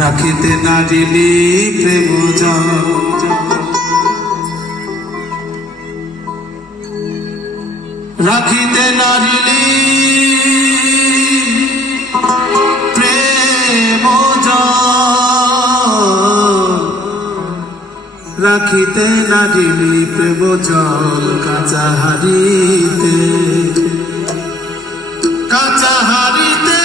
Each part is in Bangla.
রাখিতে নারিলি প্রেম জল, রাখিতে নারিলি প্রেম জল, রাখিতে নারিলি প্রেম জল কাঁচা হারিতে, কাঁচা হারিতে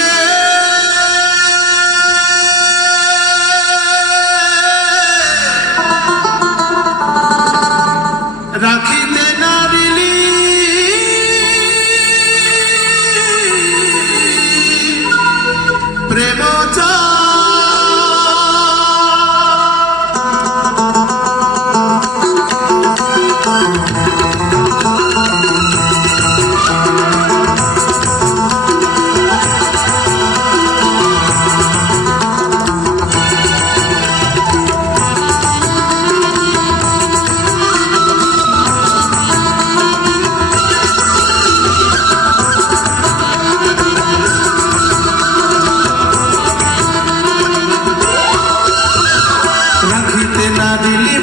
রাখিতে নারিলি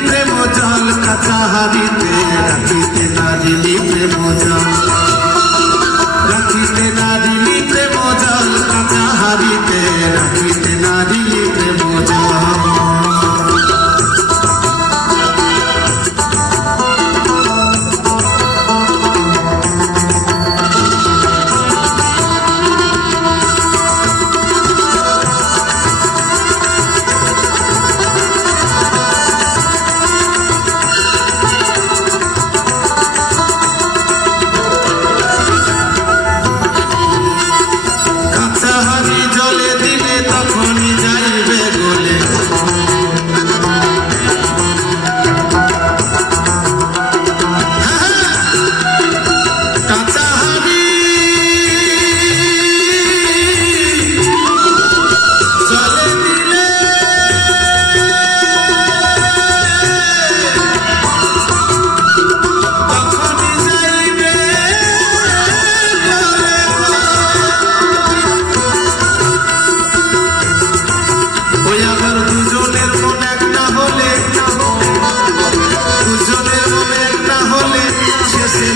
প্রেম জল, কাঁচা হারিতে রাখিতে নারিলি প্রেম জল, রাখিতে নারিলি প্রেম জল কাঁচা হারিতে রাখিতে নারিলি প্রেম জল।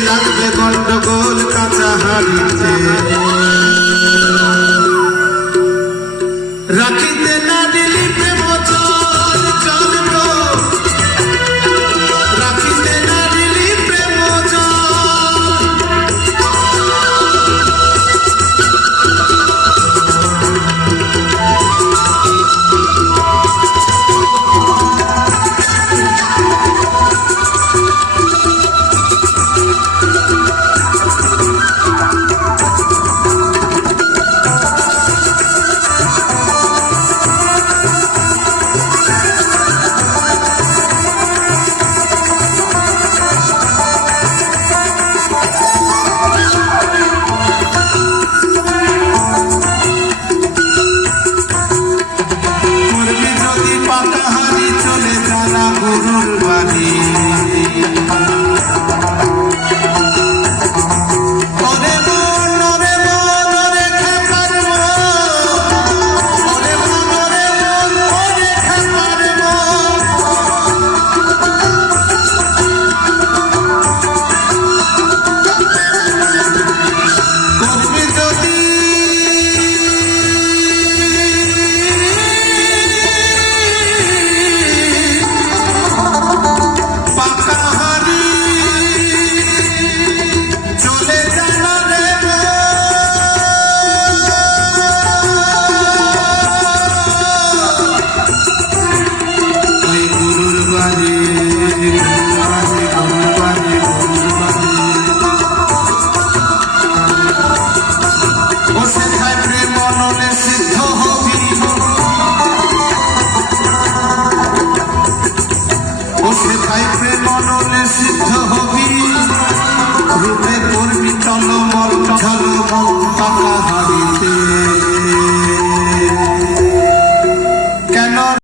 লাগবে গন্ডগোল কাঁচা হারিতে, রাখিতে নারিলি প্রেম জল জল গো, রাখিতে নারিলি প্রেম জল। সিদ্ধ হবি রূপে